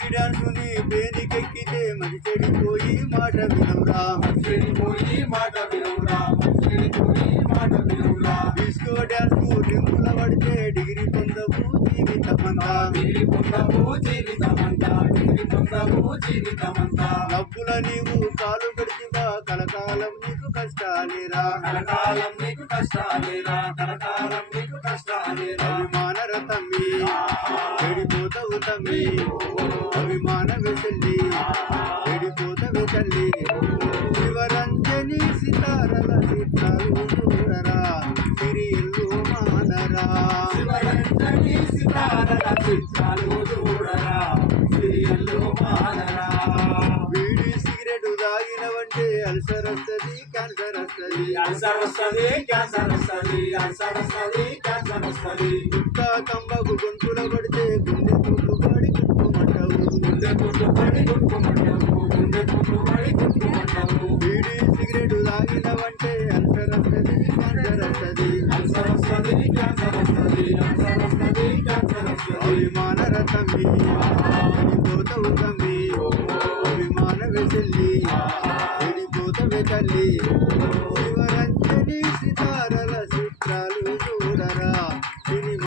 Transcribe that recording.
సీరియల్లు మానరా break డాన్స్ని పేరుకెక్కితే మరి చెడిపోయి మాట వినవురా. చెడిపోయి మాట వినవురా చెడిపోయి మాట వినవురా. డిస్కో డాన్స్కు రింపుల పడితే డిగ్రీ పొందవు జీవితమంతా. డిగ్రీ పొందవు జీవితమంతా డిగ్రీ పొందవు జీవితమంతా. డబ్బుల నీవు కాలు పెడితివా కలకాలం నీకు కష్టాలేరా. కలకాలం నీకు కష్టాలేరా కలకాలం నీకు కష్టాలేరా. చెడిపోతావు తమ్మి అభిమాన వెసల్లి చెడిపోతవే తల్లి. శివరంజని సితారల చిత్రాలు చూడరా. సిరియల్లు మానరా. శివరంజని సితారల చిత్రాలు చూడరా. తాగినవంటే అల్సర్ వస్తుంది క్యాన్సర్ వస్తుంది. అల్సర్ వస్తుంది క్యాన్సర్ వస్తుంది అల్సర్ వస్తుంది క్యాన్సర్ వస్తుంది. గుట్కా కంబకు గొంతుల పడితే గుండె పుట్టు పడి కుట్టుమంటావు గుండె పుట్టు పడి గుట్టుమంటావు గుండె పుట్టు పడి గుట్టుమంటావు బీడి సిగరెట్ తాగినవంటే అల్సర్ వస్తుంది క్యాన్సర్ వస్తుంది. అల్సర్ వస్తుంది క్యాన్సర్ వస్తుంది అల్సర్ వస్తుంది క్యాన్సర్ వస్తుంది. అభిమాన తల్లి. చెడిపోతావు తల్లి.